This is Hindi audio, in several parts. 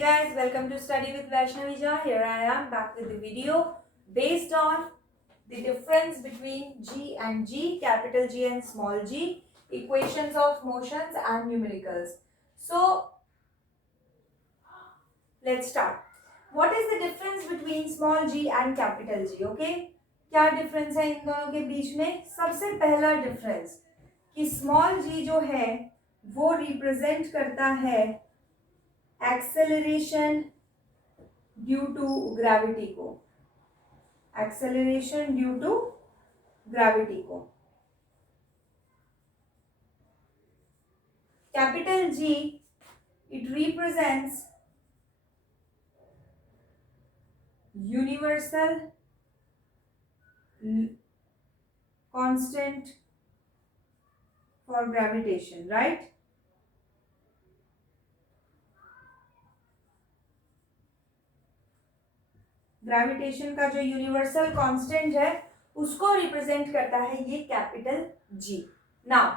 guys, welcome to Study with Vaishnavi Jha. Here I am back with the video based on the difference between G and G, capital G and small g, equations of motions and numericals. So let's start. What is the difference between small g and capital G? Okay, क्या डिफरेंस है इन दोनों के बीच में? सबसे पहला डिफरेंस कि स्मॉल g जो है वो रिप्रेजेंट करता है एक्सेलरेशन ड्यू टू ग्रेविटी को, एक्सेलरेशन ड्यू टू ग्रेविटी को. Capital G it represents universal constant for gravitation, right? Gravitation का जो यूनिवर्सल कांस्टेंट है उसको रिप्रेजेंट करता है ये capital G. Now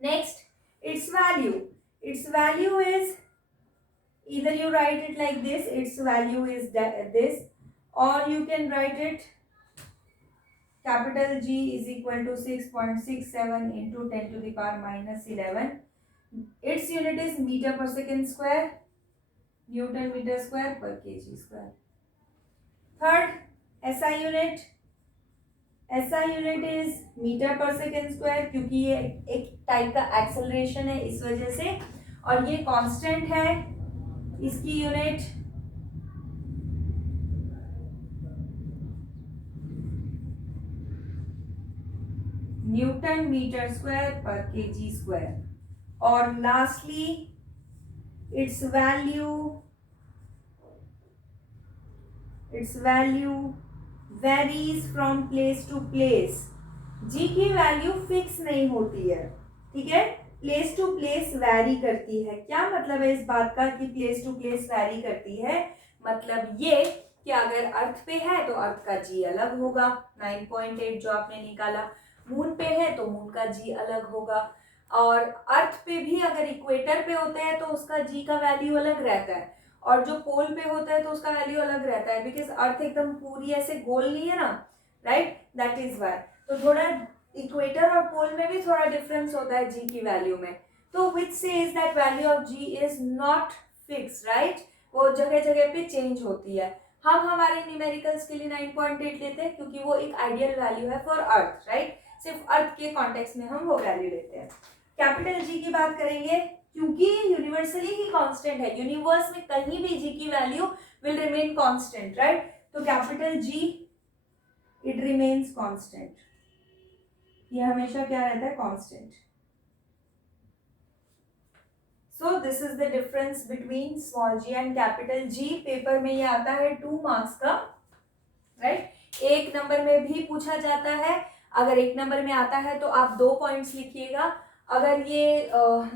next, its value is either you write it like this, its value is this, or you can write it capital G is equal to 6.67 into 10 to the power minus 11. Its unit is meter per second square, Newton meter square per kg square. Third, SI unit is metre per second square, क्योंकि ये एक टाइप का एक्सेलरेशन है इस वजह से, और ये कांस्टेंट है. इसकी यूनिट न्यूटन मीटर स्क्वायर पर केजी स्क्वायर. और lastly its value varies from place to place. G की वैल्यू फिक्स नहीं होती है, ठीक है, प्लेस टू प्लेस वैरी करती है. क्या मतलब है इस बात का कि प्लेस टू प्लेस वैरी करती है? मतलब ये कि अगर अर्थ पे है तो अर्थ का जी अलग होगा, 9.8 जो आपने निकाला. मून पे है तो मून का जी अलग होगा. और अर्थ पे भी अगर इक्वेटर पे होते हैं तो उसका जी का वैल्यू अलग रहता है, और जो पोल पे होता है तो उसका वैल्यू अलग रहता है, बिकॉज अर्थ एकदम पूरी ऐसे गोल नहीं है ना, राइट? That is why. तो थोड़ा इक्वेटर और पोल में भी थोड़ा डिफरेंस होता है जी की वैल्यू में. तो which says that value of G is not fix, right? वो जगह जगह पे चेंज होती है. हम हमारे न्यूमेरिकल्स के लिए 9.8 लेते हैं क्योंकि वो एक आइडियल वैल्यू है फॉर अर्थ, राइट? सिर्फ अर्थ के कॉन्टेक्स्ट में हम वो वैल्यू लेते हैं. कैपिटल जी की बात करेंगे क्योंकि ये यूनिवर्सली ही कांस्टेंट है, यूनिवर्स में कहीं भी जी की value will remain constant, right? तो capital G it remains constant, ये हमेशा क्या रहता है? Constant. So this is the difference between small G and capital G. Paper में ये आता है 2 मार्क्स का, राइट? एक नंबर में भी पूछा जाता है. अगर एक नंबर में आता है तो आप 2 पॉइंट्स लिखिएगा. अगर ये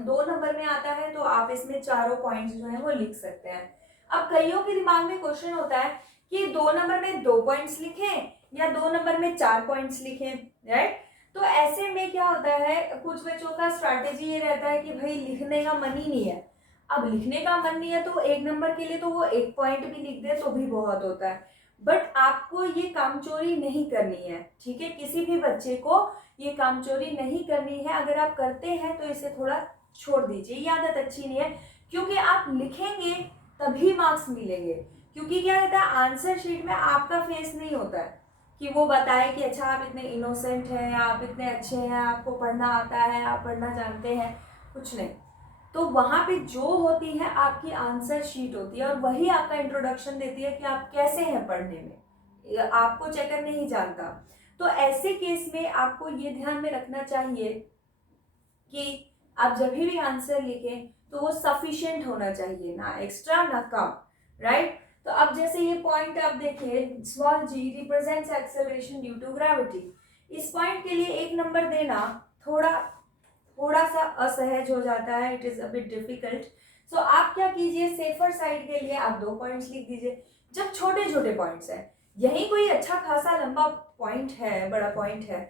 2 नंबर में आता है तो आप इसमें चारों पॉइंट्स जो है वो लिख सकते हैं. अब कईयों के दिमाग में क्वेश्चन होता है कि 2 नंबर में 2 पॉइंट्स लिखें या 2 नंबर में 4 पॉइंट्स लिखें, राइट? तो ऐसे में क्या होता है, कुछ बच्चों का स्ट्रैटेजी ये रहता है कि भाई लिखने का मन ही नहीं है. अब लिखने का मन नहीं है तो 1 नंबर के लिए तो वो 1 पॉइंट भी लिख दे तो भी बहुत होता है. बट आपको ये कामचोरी नहीं करनी है, ठीक है? किसी भी बच्चे को ये कामचोरी नहीं करनी है. अगर आप करते हैं तो इसे थोड़ा छोड़ दीजिए, ये आदत अच्छी नहीं है, क्योंकि आप लिखेंगे तभी मार्क्स मिलेंगे. क्योंकि क्या रहता है, आंसर शीट में आपका फेस नहीं होता है कि वो बताए कि अच्छा आप इतने इनोसेंट हैं, आप इतने अच्छे हैं, आपको पढ़ना आता है, आप पढ़ना जानते हैं, कुछ नहीं. तो वहाँ पे जो होती है आपकी आंसर शीट होती है, और वही आपका इंट्रोडक्शन देती है कि आप कैसे हैं पढ़ने में. आपको चेकर नहीं जानता. तो ऐसे केस में आपको ये ध्यान में रखना चाहिए कि आप जब भी आंसर लिखें तो वो सफिशिएंट होना चाहिए, ना एक्स्ट्रा ना कम, राइट? तो अब जैसे ये पॉइंट आप देखिए, small G represents acceleration due to gravity. इस पॉइंट के लिए 1 नंबर देना थोड़ा सा असहज हो जाता है, it is a bit difficult. So आप क्या कीजिए, सेफर साइड के लिए आप 2 पॉइंट्स लिख दीजिए. जब छोटे छोटे पॉइंट्स हैं, यही कोई अच्छा खासा लंबा पॉइंट है, बड़ा पॉइंट है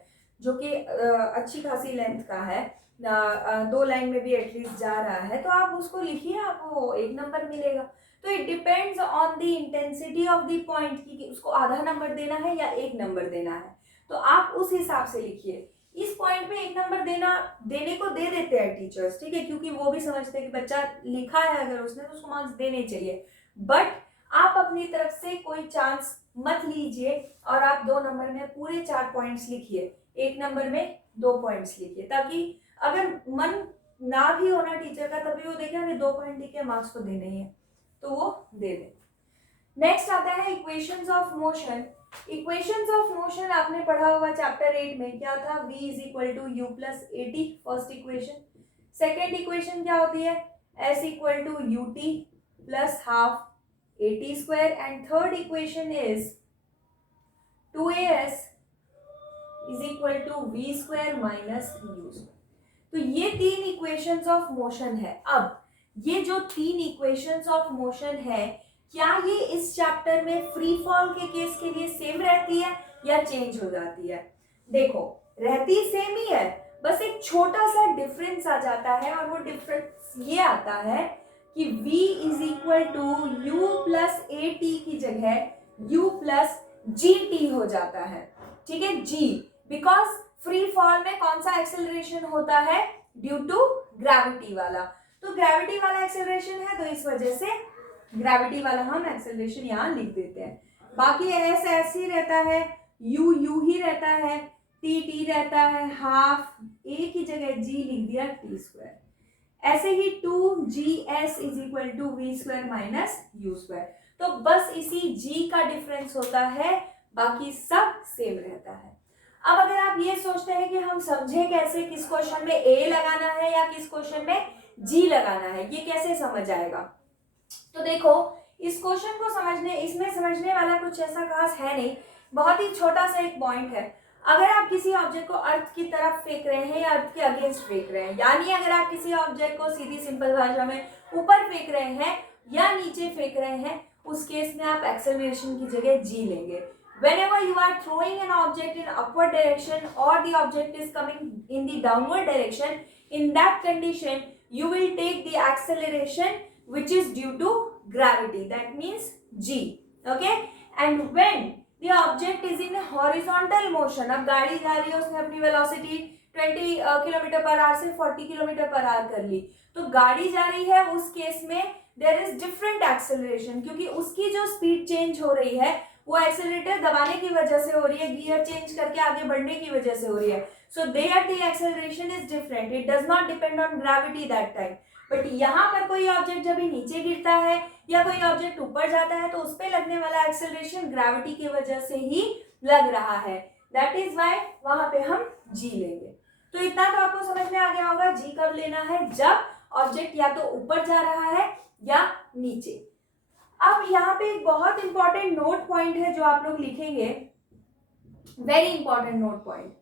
जो कि अच्छी खासी लेंथ का है, 2 लाइन में भी एटलीस्ट जा रहा है, तो आप उसको लिखिए, आपको 1 नंबर मिलेगा। तो it depends on the intensity of the point कि उसको आधा नंबर देना है या 1 नंबर देना है, तो आप उस हिसाब से लिखिए। इस पॉइंट पे 1 नंबर देने को दे देते हैं टीचर्स, ठीक है, क्योंकि वो भी समझते हैं कि बच्चा लिखा है अगर उसने तो उसको मार्क्स देने चाहिए। बट आप अपनी तरफ से कोई चांस मत लीजिए और आप 2 नंबर में पूरे 4 पॉइंट्स लिखिए, 1 नंबर में 2 पॉइंट्स लिखिए, ताकि अगर मन ना भी होना टीचर का तभी वो देखें कि 2 पॉइंट लिखे, मार्क्स तो देने ही है, तो वो दे दे। नेक्स्ट आता है equations of motion. Equations of motion आपने पढ़ा होगा चैप्टर 8 में, क्या था, v is equal to u plus a t, first equation. Second equation क्या होती है, s equal to u t plus half a t square, and third equation is 2as is equal to v square minus u square. तो ये 3 इक्वेशंस ऑफ मोशन है। अब ये जो 3 इक्वेशंस ऑफ मोशन है, क्या ये इस चैप्टर में फ्री फॉल के केस के लिए सेम रहती है या चेंज हो जाती है? देखो, रहती सेम ही है, बस एक छोटा सा डिफरेंस आ जाता है, और वो डिफरेंस ये आता है कि v is equal to u plus a t की जगह u प्लस जी टी हो जाता है, ठीक है, g, बिकॉज फ्री फॉल में कौन सा एक्सेलरेशन होता है, ड्यू टू ग्रेविटी वाला। तो ग्रेविटी वाला एक्सेलरेशन है, तो इस वजह से ग्रेविटी वाला हम एक्सेलरेशन यहाँ लिख देते हैं। बाकी एस एस ही रहता है, यू यू ही रहता है, टी टी रहता है, हाफ ए की जगह जी लिख दिया टी स्क्वायर। ऐसे ही 2gs is equal to v square minus u square. तो बस इसी g का डिफरेंस होता है, बाकी सब सेम रहता है। अब अगर आप ये सोचते हैं कि हम समझे कैसे किस क्वेश्चन में a लगाना है या किस क्वेश्चन में g लगाना है, ये कैसे समझ आएगा? तो देखो, इस क्वेश्चन को इसमें समझने वाला कुछ ऐसा खास है नहीं, बहुत ही छोटा सा एक पॉइंट है। अगर आप किसी ऑब्जेक्ट को अर्थ की तरफ फेंक रहे हैं या अर्थ के अगेंस्ट फेंक रहे हैं, यानी अगर आप किसी ऑब्जेक्ट को सीधी सिंपल भाषा में ऊपर फेंक रहे हैं या नीचे फेंक रहे हैं, उस केस में आप एक्सेलरेशन की जगह g लेंगे। Whenever you are throwing an object in upward direction or the object is coming in the downward direction, in that condition you will take the acceleration which is due to gravity, that means g, okay? And when the object is in horizontal motion, अब गाड़ी जा रही है, उसने अपनी वेलोसिटी 20 किलोमीटर पर आवर से 40 किलोमीटर पर आवर कर ली, तो गाड़ी जा रही है, उस केस में देयर इज डिफरेंट एक्सेलरेशन, क्योंकि उसकी जो स्पीड चेंज हो रही है वो एक्सेलरेटर दबाने की वजह से हो रही है, गियर चेंज करके आगे बढ़ने की वजह से हो रही है। So there the acceleration is different, it does not depend on gravity that time. But यहाँ पर कोई ऑब्जेक्ट जब भी नीचे गिरता है या कोई ऑब्जेक्ट ऊपर जाता है, तो उस पर लगने वाला एक्सेलरेशन ग्रेविटी की वजह से ही लग रहा है, दैट इज वाई वहां पे हम जी लेंगे। तो इतना तो आपको समझ में आ गया होगा, जी कब लेना है, जब ऑब्जेक्ट या तो ऊपर जा रहा है या नीचे। अब यहाँ पे एक बहुत इंपॉर्टेंट नोट पॉइंट है जो आप लोग लिखेंगे, very important note point,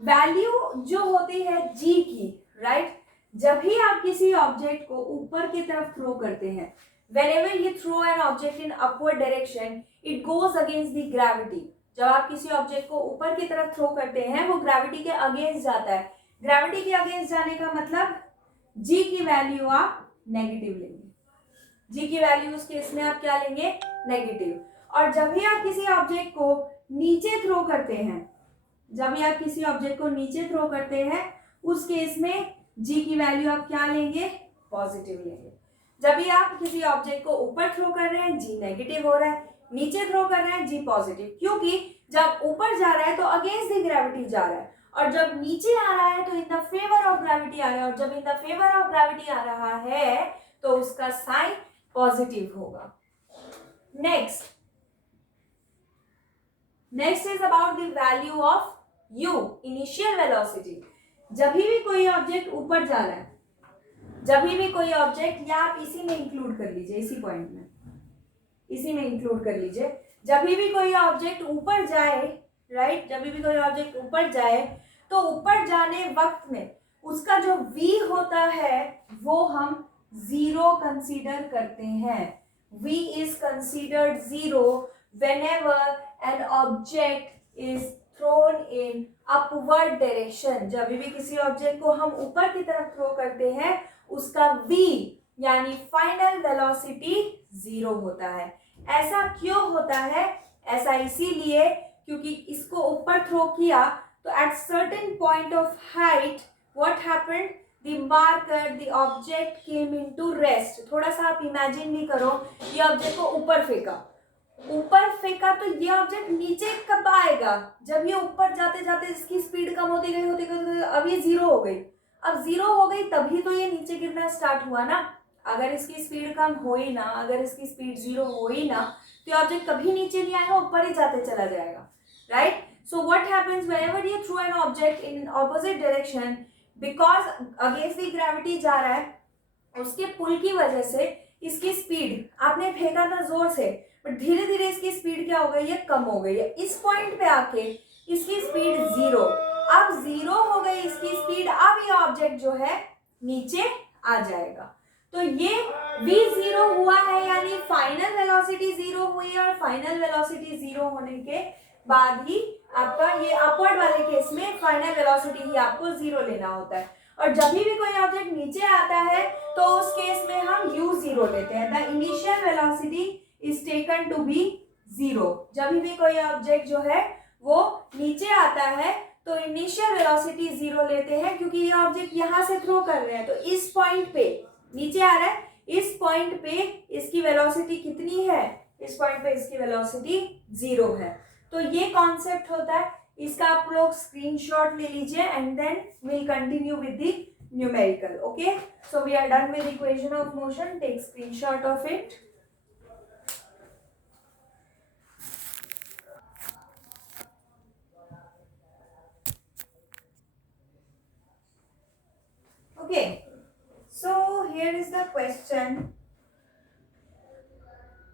value जो होती है जी की, राइट, जब भी आप किसी ऑब्जेक्ट को ऊपर की तरफ थ्रो करते हैं, whenever you throw an object in upward direction, it goes against the gravity। जब आप किसी ऑब्जेक्ट को ऊपर की तरफ थ्रो करते हैं, वो ग्रेविटी के अगेंस्ट जाता है। ग्रेविटी के अगेंस्ट जाने का मतलब जी की वैल्यू आप नेगेटिव लेंगे, जी की वैल्यू उस केस में आप क्या लेंगे, नेगेटिव। और जब भी आप किसी ऑब्जेक्ट को नीचे थ्रो करते हैं, जब भी आप किसी ऑब्जेक्ट को नीचे थ्रो करते हैं, उस केस में जी की वैल्यू आप क्या लेंगे, पॉजिटिव लेंगे। जब भी आप किसी ऑब्जेक्ट को ऊपर थ्रो कर रहे हैं, जी नेगेटिव हो रहा है, नीचे थ्रो कर रहे हैं, जी पॉजिटिव, क्योंकि जब ऊपर जा रहा है तो अगेंस्ट द ग्रेविटी जा रहा है, और जब नीचे आ रहा है तो in the favour of gravity आ रहा है, और जब in the favour of gravity आ रहा है तो उसका साइन पॉजिटिव होगा। Next is about the value of u, initial velocity. जब भी कोई ऑब्जेक्ट ऊपर जा रहा है, जब भी कोई ऑब्जेक्ट, या आप इसी में इंक्लूड कर लीजिए, इसी पॉइंट में, इसी में इंक्लूड कर लीजिए, जब भी कोई ऑब्जेक्ट ऊपर जाए, राइट, जब भी कोई ऑब्जेक्ट ऊपर जाए, तो ऊपर जाने वक्त में उसका जो v होता है वो हम 0 कंसीडर करते हैं। v is considered 0 whenever an object is thrown in upward direction, जब भी किसी ऑब्जेक्ट को हम ऊपर की तरफ थ्रो करते हैं उसका v यानी फाइनल वेलोसिटी 0 होता है। ऐसा क्यों होता है? ऐसा इसीलिए क्योंकि इसको ऊपर थ्रो किया तो at certain point of height what happened, the marker the object came into rest. थोड़ा सा आप इमेजिन भी करो, ये ऑब्जेक्ट को ऊपर फेंका तो ये ऑब्जेक्ट नीचे कब आएगा? जब ये ऊपर जाते जाते इसकी स्पीड कम होती गई, अब ये 0 हो गई। अब 0 हो गई तभी तो ये नीचे गिरना स्टार्ट हुआ ना। अगर इसकी स्पीड कम हो ही ना, अगर इसकी स्पीड 0 हो ही ना, तो ऑब्जेक्ट कभी नीचे नहीं आएगा, ऊपर ही जाते चला जाएगा, right? So what happens whenever you throw an object in opposite direction, because against the gravity जा रहा है, उसके पुल की वजह से इसकी स्पीड, आपने फेंका था जोर से बट धीरे धीरे इसकी स्पीड क्या हो गई है? कम हो गई है। इस पॉइंट पे आके इसकी स्पीड 0, अब 0 हो गई इसकी स्पीड, अब ये ऑब्जेक्ट जो है नीचे आ जाएगा। तो ये v0 हुआ है यानी फाइनल वेलोसिटी 0 हुई है, और फाइनल वेलोसिटी 0 होने के बाद ही आपका ये अपवर्ड वाले केस में फाइनल वेलोसिटी ही आपको 0 लेना होता है। और जब भी कोई ऑब्जेक्ट नीचे आता है तो उस केस में हम u0 लेते हैं, the initial velocity is taken to be 0। जब भी कोई ऑब्जेक्ट जो है वो नीचे आता है तो इनिशियल वेलोसिटी 0 लेते हैं, क्योंकि ये ऑब्जेक्ट यहाँ से थ्रो कर रहे हैं तो इस पॉइंट पे नीचे आ रहा है, इस पॉइंट पे इसकी वेलोसिटी कितनी है? इस पॉइंट पे इसकी वेलोसिटी 0 है। तो ये कॉन्सेप्ट होता है, इसका आप लोग स्क्रीनशॉट ले लीजिए and then will continue with the numerical. Okay, so we are done with equation of motion, take screenshot of it. Okay, so here is the question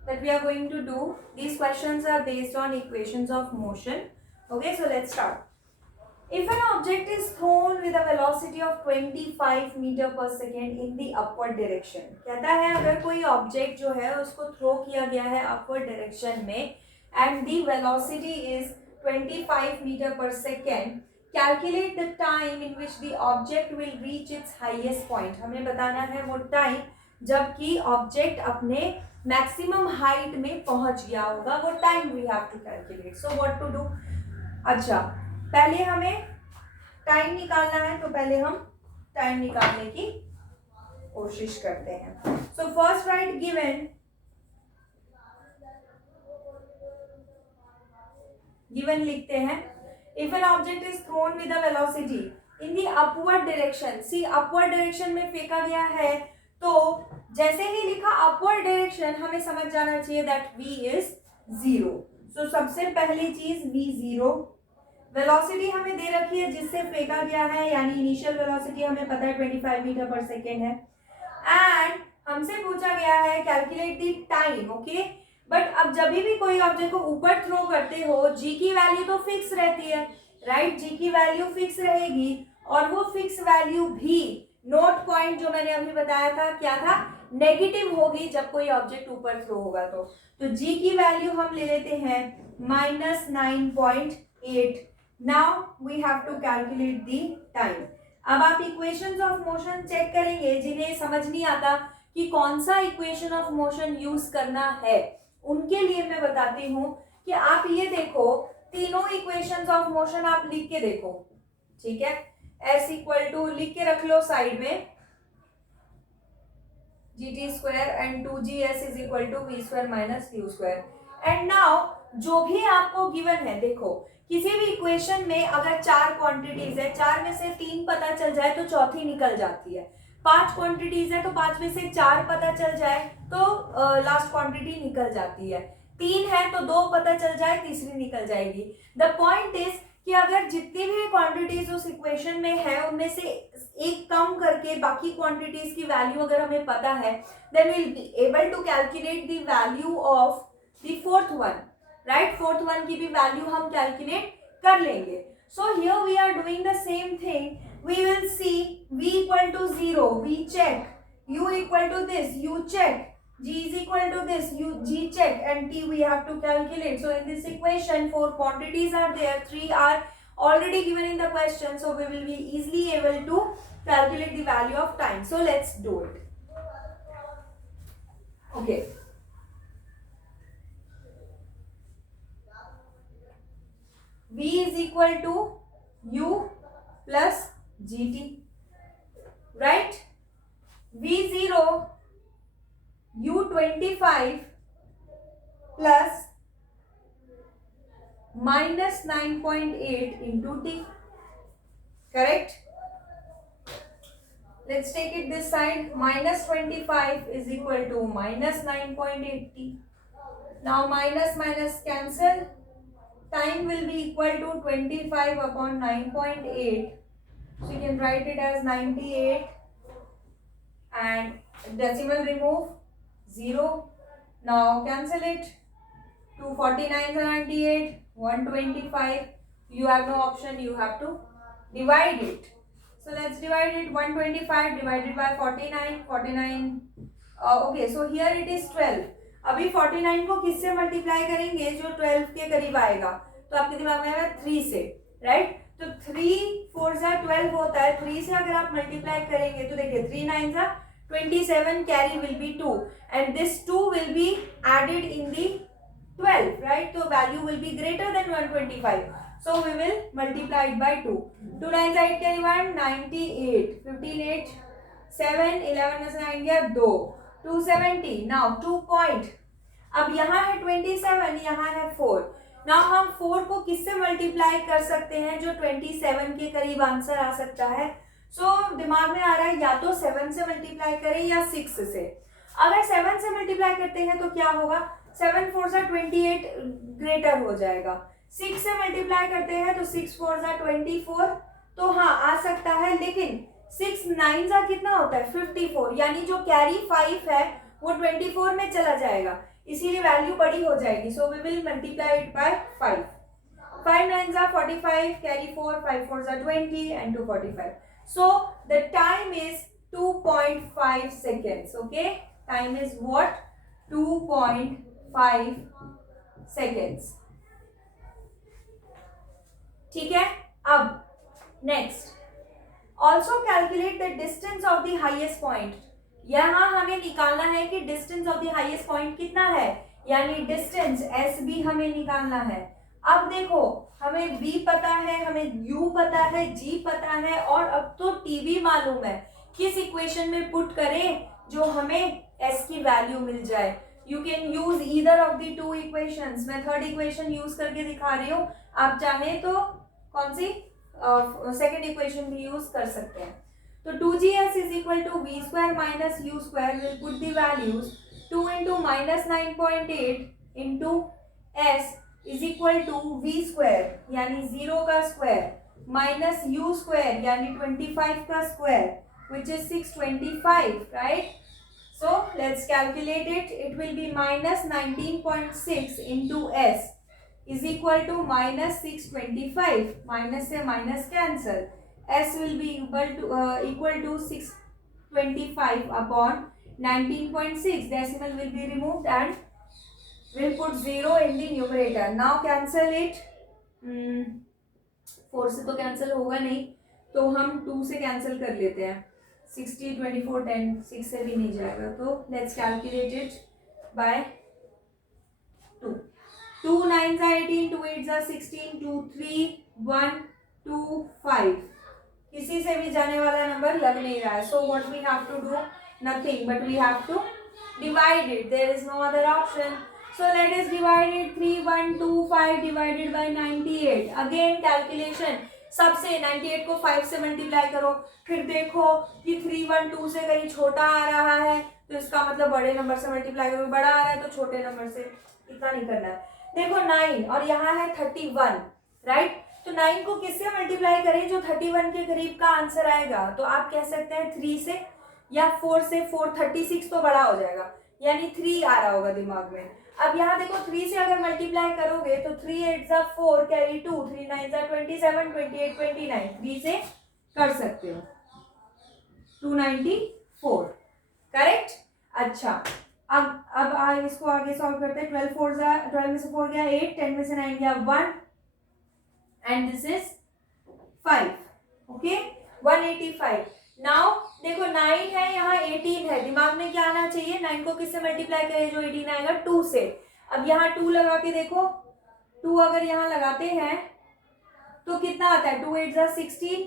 that we are going to do. These questions are based on equations of motion. Okay, so let's start. If an object is thrown with a velocity of 25 meter per second in the upward direction, कहता है अगर कोई ऑब्जेक्ट जो है उसको थ्रो किया गया है अपवर्ड डायरेक्शन में and the velocity is 25 meter per second, calculate the time in which the object will reach its highest point. हमें बताना है वो टाइम जबकि ऑब्जेक्ट अपने मैक्सिमम हाइट में पहुंच गया होगा, वो time we have to calculate. So what to do? अच्छा, पहले हमें टाइम निकालना है, तो पहले हम टाइम निकालने की कोशिश करते हैं। सो फर्स्ट राइट गिवन लिखते हैं, if an object is thrown with a velocity in the upward direction, see upward direction में फेंका गया है, तो जैसे ही लिखा अपवर्ड डायरेक्शन हमें समझ जाना चाहिए दैट v इज 0। सो सबसे पहली चीज v0, वेलोसिटी हमें दे रखी है जिससे फेंका गया है, यानी इनिशियल वेलोसिटी हमें पता है 25 मीटर पर सेकेंड है, एंड हमसे पूछा गया है calculate the time. Okay, but अब जब भी कोई ऑब्जेक्ट को ऊपर थ्रो करते हो g की वैल्यू तो फिक्स रहती है, राइट? g की वैल्यू फिक्स रहेगी, और वो फिक्स वैल्यू भी नोट पॉइंट जो मैंने अभी बताया था क्या था, नेगेटिव होगी जब कोई ऑब्जेक्ट ऊपर थ्रो होगा। तो g की वैल्यू हम ले लेते हैं -9.8। Now we have to calculate the time. अब आप इक्वेशंस ऑफ मोशन चेक करेंगे, जिन्हें समझ नहीं आता कि कौन सा इक्वेशन ऑफ मोशन यूज करना है, उनके लिए मैं बताती हूँ कि आप ये देखो, तीनों इक्वेशंस ऑफ मोशन आप लिख के देखो, ठीक है? s इक्वल टू लिख के रख लो साइड में, gt square and 2gs is equal to v square minus q square. And now जो भी आपको गिवन है, देखो किसी भी इक्वेशन में अगर 4 क्वांटिटीज है, 4 में से 3 पता चल जाए तो चौथी निकल जाती है, 5 क्वांटिटीज है तो 5 में से 4 पता चल जाए तो लास्ट क्वांटिटी निकल जाती है, 3 है तो 2 पता चल जाए तीसरी निकल जाएगी। द पॉइंट इज कि अगर जितनी भी क्वांटिटीज उस इक्वेशन में है उनमें से एक कम करके बाकी क्वांटिटीज की वैल्यू अगर हमें पता है, then we will be able to calculate the value of the fourth one, right? Fourth one की भी वैल्यू हम कैलकुलेट कर लेंगे। So here we are doing the same thing, we will see v equal to 0, we check, u equal to this, you check, g is equal to this, you g check, and t we have to calculate. So in this equation 4 quantities are there, 3 are already given in the question, so we will be easily able to calculate the value of time. So let's do it. Okay. V is equal to U plus GT, right? V0 U25 plus minus 9.8 into T, correct? Let's take it this side. Minus 25 is equal to minus 9.8 T. Now minus minus cancel. Time will be equal to 25 upon 9.8. So you can write it as 98 and decimal remove 0. Now cancel it. 249 is 98, 125. You have no option, you have to divide it. So let's divide it. 125 divided by 49. 49. Okay, so here it is 12. अभी 49 को किससे मल्टीप्लाई करेंगे जो 12 के करीब आएगा? तो आपके दिमाग में आएगा 3 से, राइट? तो 3 4 जा 12 होता है. 3 से अगर आप मल्टीप्लाई करेंगे तो देखिए 3 9 जा 27, carry will be 2 and this 2 will be added in the 12, right? So value will be greater than 125. So we will multiply it by 2. 2 9 8 carry 1, 98. 15 8 7, 11 में से 9 गया 2, 270. Now 2 point. अब यहाँ है 27, यहाँ है 4. Now हम 4 को किससे मल्टीप्लाई कर सकते हैं जो 27 के करीब आंसर आ सकता है? So दिमाग में आ रहा है या तो 7 से मल्टीप्लाई करें या 6 से. अगर 7 से मल्टीप्लाई करते हैं तो क्या होगा? 7 4 जा 28 ग्रेटर हो जाएगा. 6 से मल्टीप्लाई करते हैं तो 6 4 जा 24. तो हाँ आ सकता है, लेकिन 6 9 जा कितना होता है? 54. यानी जो कैरी 5 है वो 24 में चला जाएगा, इसीलिए वैल्यू बड़ी हो जाएगी. So we will multiply it by 5. 5 9 जा 45, कैरी 4, 5 4 जा 20 and 2 45. So the time is 2.5 seconds. Okay, time is what? 2.5 seconds. ठीक है. अब next, also calculate the distance of the highest point. यहाँ हमें निकालना है कि distance of the highest point कितना है, यानी डिस्टेंस एस बी हमें निकालना है. अब देखो हमें v पता है, हमें u पता है, g पता है और अब तो t भी मालूम है. किस इक्वेशन में पुट करें जो हमें s की वैल्यू मिल जाए? You can use either of the two equations. मैं थर्ड इक्वेशन यूज करके दिखा रही हूँ, आप चाहें तो कौन सी सेकेंड इक्वेशन भी यूज कर सकते हैं. तो 2gs is equal to v square minus u square. Will put the values 2 into minus 9.8 into s is equal to v square यानी 0 का स्क्वायर माइनस यू स्क्वायर यानी 25 का square which is 625, right? So let's calculate it. It will be minus 19.6 into s is equal to minus 625. Minus से minus cancel. S will be equal to 625 upon 19.6. Decimal will be removed and we'll put 0 in the numerator. Now cancel it. 4 से तो cancel होगा नहीं, तो हम 2 से cancel कर लेते हैं. 60 24 10, 6 से भी नहीं जाएगा. तो लेट्स कैलकुलेट इट बाय 2. 2 9 जा 18, 2 8 जा 16, 2 3 1 2 5. किसी से भी जाने वाला नंबर लग नहीं रहा है. So what we have to do? Nothing, but we have to divide it. There is no other option. So let us divide it. 3125 divided by 98. Again calculation. सबसे 98 को 5 से मल्टीप्लाई करो, फिर देखो कि 312 से कहीं छोटा आ रहा है तो इसका मतलब बड़े नंबर से मल्टीप्लाई करो. बड़ा आ रहा है तो छोटे नंबर से. इतना नहीं करना है. देखो 9 और यहाँ है 31, राइट? तो 9 को किससे मल्टीप्लाई करें जो 31 के करीब का आंसर आएगा? तो आप कह सकते हैं 3 से या 4 से. 436 तो बड़ा हो जाएगा, यानी 3 आ रहा होगा दिमाग में. अब यहाँ देखो 3 से अगर मल्टीप्लाई करोगे तो 3 8 जा 4 कैरी 2, 3 9 जा 27, 28 29. 3 से कर सकते हो 294, करेक्ट? अच्छा, अब इसको आगे सॉल्व करते हैं. 12 में से 4 गया 8, 10 में से 9 गया 1 and this is okay 185। Now देखो 9 है, यहाँ 18 है, दिमाग में क्या आना चाहिए, 9 को किससे मल्टीप्लाई करें जो 18 आएगा, 2 से। अब यहाँ 2 लगा के देखो, 2 अगर यहाँ लगाते हैं तो कितना आता है, 2 8 जा 16,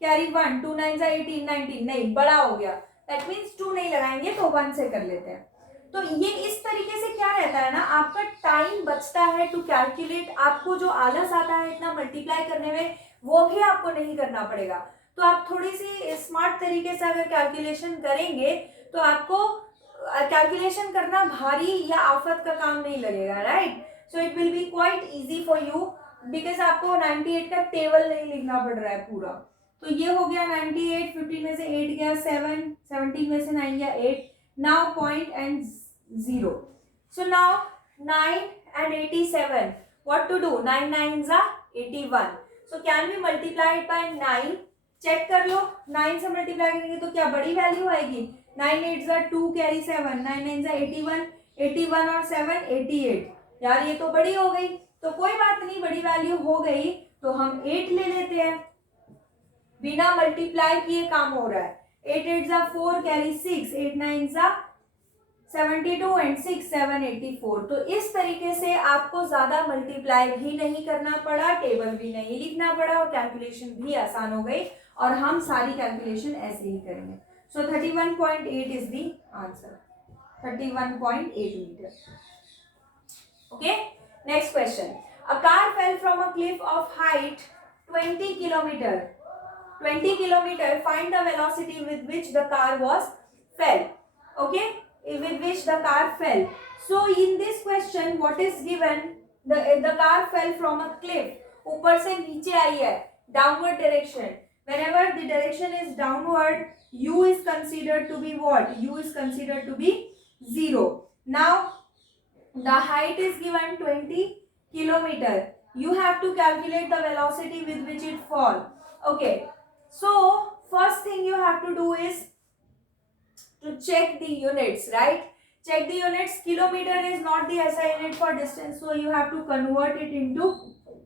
कैरी 1, 2 9 जा 18 19, नहीं बड़ा हो गया, दैट मीन्स 2 नहीं लगाएंगे तो 1 से कर लेते हैं। तो ये इस तरीके से क्या रहता है ना, आपका टाइम बचता है टू कैलकुलेट, आपको जो आलस आता है इतना मल्टीप्लाई करने में वो भी आपको नहीं करना पड़ेगा। तो आप थोड़ी सी स्मार्ट तरीके से अगर कैलकुलेशन करेंगे तो आपको कैलकुलेशन करना भारी या आफत का काम नहीं लगेगा, right. So it will be quite easy for you because आपको 98 का टेबल नहीं लिखना पड़ रहा है पूरा। तो ये हो गया 98, 15 में से 8 गया 7, 17 में से 9 गया 8, now point and 0। So now 9 and 87, what to do, 9 9s are 81, so can we multiply it by 9? Check कर लो, 9 से मल्टीप्लाई करेंगे तो क्या बड़ी वैल्यू आएगी, 9 8s are 2 carry 7, 9 9s are 81, 81 और 7 88, यार ये तो बड़ी हो गई, तो कोई बात नहीं, बड़ी वैल्यू हो गई तो हम 8 ले लेते हैं, बिना मल्टीप्लाई किए काम हो रहा है, 8 8s are 4 carry 6, 8 9s are 72 and 6 7 84। तो इस तरीके से आपको ज्यादा मल्टीप्लाई भी नहीं करना पड़ा, टेबल भी नहीं लिखना पड़ा और कैलकुलेशन भी आसान हो गई, और हम सारी कैलकुलेशन ऐसे ही करेंगे। So 31.8 is the answer, 31.8 metre. Okay, next question, a car fell from a cliff of height 20 kilometre, 20 kilometer, find the velocity with which the car was fell, okay, with which the car fell. So in this question what is given, the car fell from a cliff, ऊपर से नीचे आई है, downward direction, whenever the direction is downward u is considered to be what, u is considered to be 0. Now the height is given 20 kilometer, you have to calculate the velocity with which it fall. Okay, so first thing you have to do is to check the units, right? Check the units. Kilometer is not the SI unit for distance, so you have to convert it into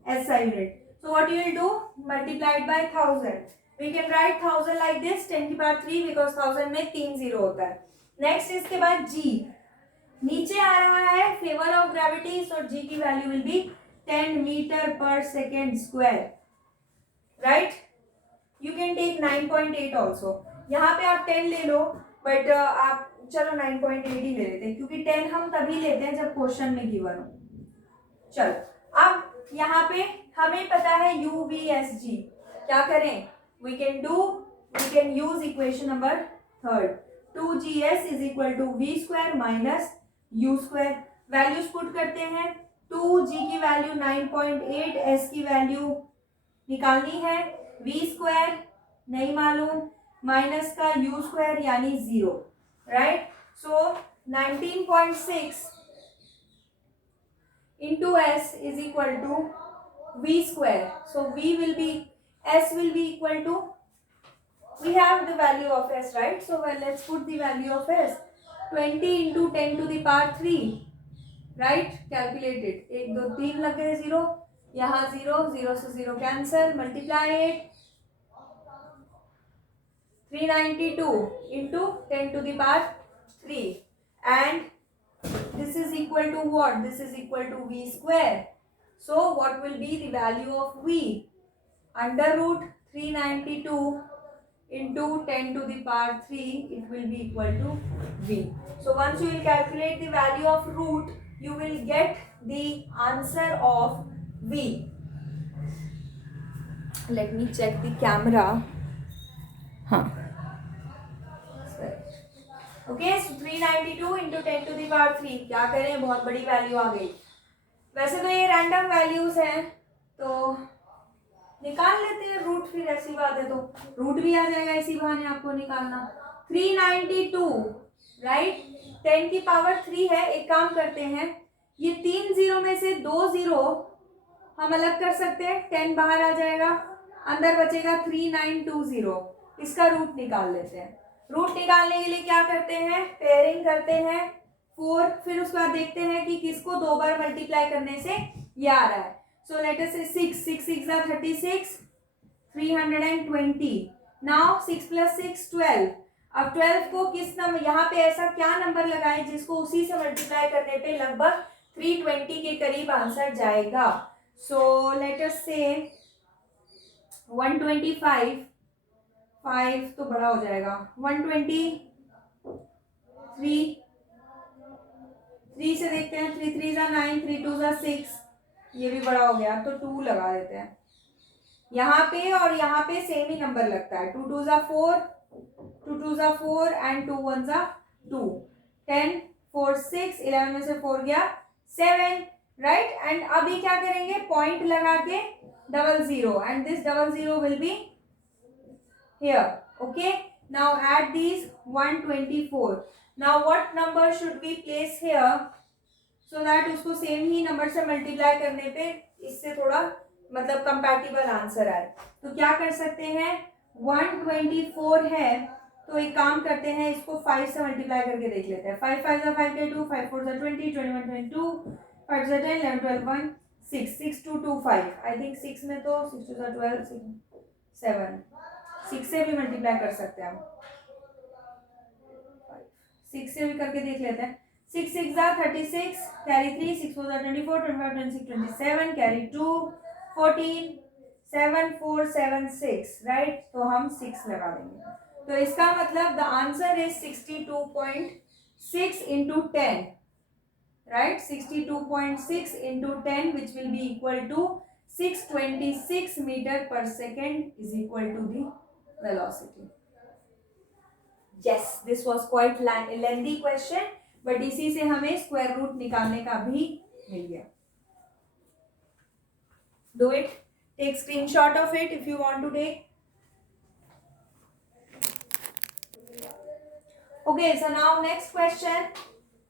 SI unit. So what you will do, multiply it by 1000. We can write 1000 like this, 10 की पावर 3, because 1000 में 3 0 होता है. Next इसके बाद G, नीचे आ रहा है favor of gravity, so G की value will be 10 meter per second square, right? You can take 9.8 also. यहाँ पे आप 10 ले लो, बट आप चलो 9.8 ही ले लेते हैं, क्योंकि 10 हम तभी लेते हैं जब क्वेश्चन में गिवन हो। चलो अब यहाँ पे हमें पता है u v s g, क्या करें, we can use equation number 3rd, 2gs is equal to v square minus u square, values put करते हैं, 2g की वैल्यू 9.8, s की वैल्यू निकालनी है, v स्क्वायर नहीं मालूम, माइनस का u स्क्वायर यानी 0, right. So 19.6 into s is equal to v square, so v will be, s will be equal to, we have the value of s, right? So well, let's put the value of s, 20 into 10 to the power 3, right? Calculate it, 1 2 3 लग गए 0, यहाँ 0 0 से 0 cancel, multiply it, 392 into 10 to the power 3, and this is equal to what, this is equal to v square. So what will be the value of v, under root 392 into 10 to the power 3, it will be equal to v. So once you will calculate the value of root, you will get the answer of v. Let me check the camera. हाँ, okay, so 392 into 10 to the power 3, क्या करें, बहुत बड़ी वैल्यू आ गई। वैसे तो ये रैंडम वैल्यूज हैं तो निकाल लेते हैं रूट, फिर ऐसी बात है तो रूट भी आ जाएगा इसी बहाने आपको निकालना। 392, राइट, 10 की पावर 3 है। एक काम करते हैं, ये 3 0 में से 2 0 हम अलग कर सकते हैं, 10 बाहर आ जाएगा, अंदर बचेगा 3920, इसका रूट निकाल लेते हैं। रूट निकालने के लिए क्या करते हैं, पेयरिंग करते हैं 4, फिर उसके बाद देखते हैं कि किसको 2 बार मल्टीप्लाई करने से ये आ रहा है। सो लेट अस से 6 6 6 36, 320. नाउ 6 + 6 12. अब 12 को किस नंबर, यहाँ पे ऐसा क्या नंबर लगाए जिसको उसी से मल्टीप्लाई करने पे लगभग 320 के करीब आंसर जाएगा. सो लेट अस से 125. 5 तो बड़ा हो जाएगा. 123. 3 से देखते हैं. 3 3 = 9, 3 2 = 6. ये भी बड़ा हो गया तो 2 लगा देते हैं यहाँ पे, और यहाँ पे सेम ही नंबर लगता है. 2 2 = 4, 2 2 = 4 एंड 2 1 = 2. 10 4 6, 11 में से 4 गया 7, राइट. एंड अभी क्या करेंगे, पॉइंट लगा के 00 and this 00 will be here. Okay, now add these. 124. Now what number should we place here so that उसको सेम ही नंबर से मल्टीप्लाई करने पे इससे थोड़ा मतलब कंपैटिबल आंसर आए. तो क्या कर सकते हैं, 124 है तो एक काम करते हैं, इसको 5 से मल्टीप्लाई करके देख लेते हैं. 5 5 = 5 2, 5 4 = 20, 21 22, 5 10, 11 12 1 6, 6 2 2 5. आई थिंक 6 में तो 6 2 = 12, 7. 6 से भी मल्टीप्लाई कर सकते हैं हम. 6 से भी करके देख लेते हैं. 6 6 = 36, कैरी 3, 6 4 = 24, 25 26 27, कैरी 2 14, 7 4 7 6, राइट. तो हम 6 लगा देंगे. तो इसका मतलब the answer is 62.6 into 10, right. 62.6 into 10 which will be equal to 626 meter per second is equal to the velocity. Yes, this was quite lengthy question, but इसी से हमें स्क्वायर रूट निकालने का भी मिल गया. Do it. Take screenshot of it if you want to take. Okay, so now next question,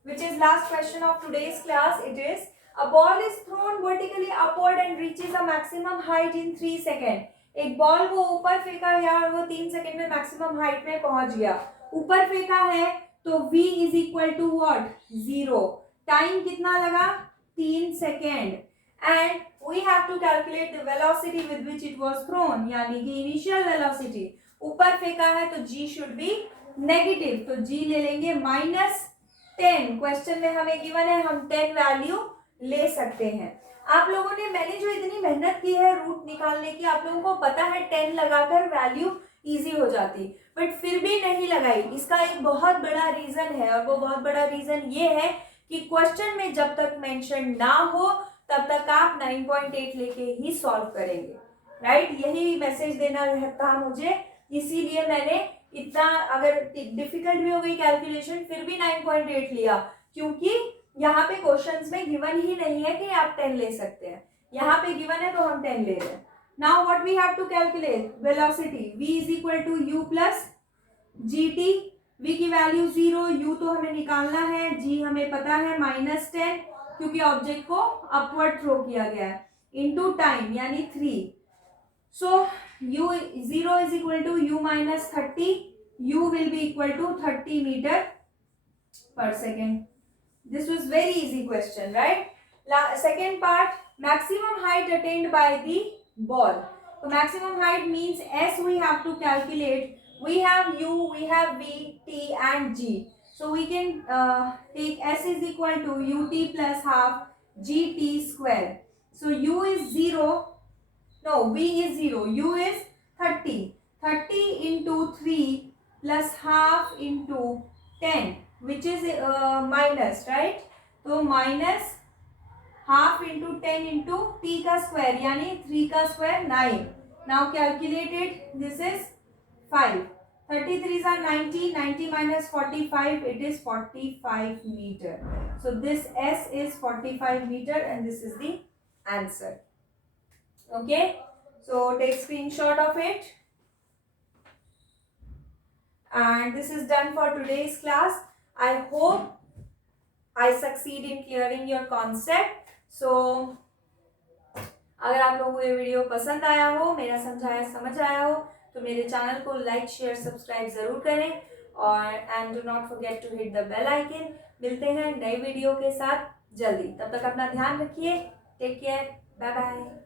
which is last question of today's class. It is, a ball is thrown vertically upward and reaches a maximum height in 3 seconds. एक बॉल को ऊपर फेंका गया और वो 3 सेकेंड में मैक्सिमम हाइट में पहुंच गया. ऊपर फेंका है तो v is equal to what, 0. Time कितना लगा, 3 second. And we have to calculate the velocity with which it was thrown, यानी कि इनिशियल वेलोसिटी. ऊपर फेंका है तो g शुड बी नेगेटिव, तो g ले लेंगे -10. क्वेश्चन में हमें गिवन है, हम 10 वैल्यू ले सकते हैं. आप लोगों ने, मैंने जो इतनी मेहनत की है रूट निकालने की, आप लोगों को पता है 10 लगाकर वैल्यू इजी हो जाती, बट फिर भी नहीं लगाई. इसका एक बहुत बड़ा रीजन है, और वो बहुत बड़ा रीजन ये है कि क्वेश्चन में जब तक मेंशन ना हो तब तक आप 9.8 लेके ही सॉल्व करेंगे, राइट. यही मैसेज देना रहता मुझे, इसीलिए मैंने इतना, अगर डिफिकल्ट भी हो गई कैलकुलेशन फिर भी 9.8 लिया, क्योंकि यहाँ पे क्वेश्चंस में गिवन ही नहीं है कि आप 10 ले सकते हैं. यहाँ पे गिवन है तो हम 10 ले रहे हैं. Now what we have to calculate, velocity. v is equal to u plus gt. v की वैल्यू 0, u तो हमें निकालना है, g हमें पता है -10 क्योंकि ऑब्जेक्ट को अपवर्ड थ्रो किया गया है, इनटू टाइम यानी 3. So u 0 is equal to u minus 30. u will be equal to 30 meter per second. This was very easy question, right? Second part, maximum height attained by the ball. So maximum height means s we have to calculate. We have u, we have v, t and g. So we can take s is equal to ut plus half gt square. So u is 0. No, v is 0. U is 30. 30 into 3 plus half into 10. Which is minus, right? तो minus half into 10 into t का स्क्वायर यानी 3 का square 9. Now calculated, this is 5. 33 are 90. 90 minus 45, it is 45 meter. So this s is 45 meter and this is the answer. Okay, so take screenshot of it. And this is done for today's class. I hope I succeed in clearing your concept. So अगर आप लोगों को ये वीडियो पसंद आया हो, मेरा समझाया समझ आया हो, तो मेरे चैनल को लाइक शेयर सब्सक्राइब ज़रूर करें, और and do not forget to hit the bell icon. मिलते हैं नई वीडियो के साथ जल्दी. तब तक अपना ध्यान रखिए. Take care. Bye bye.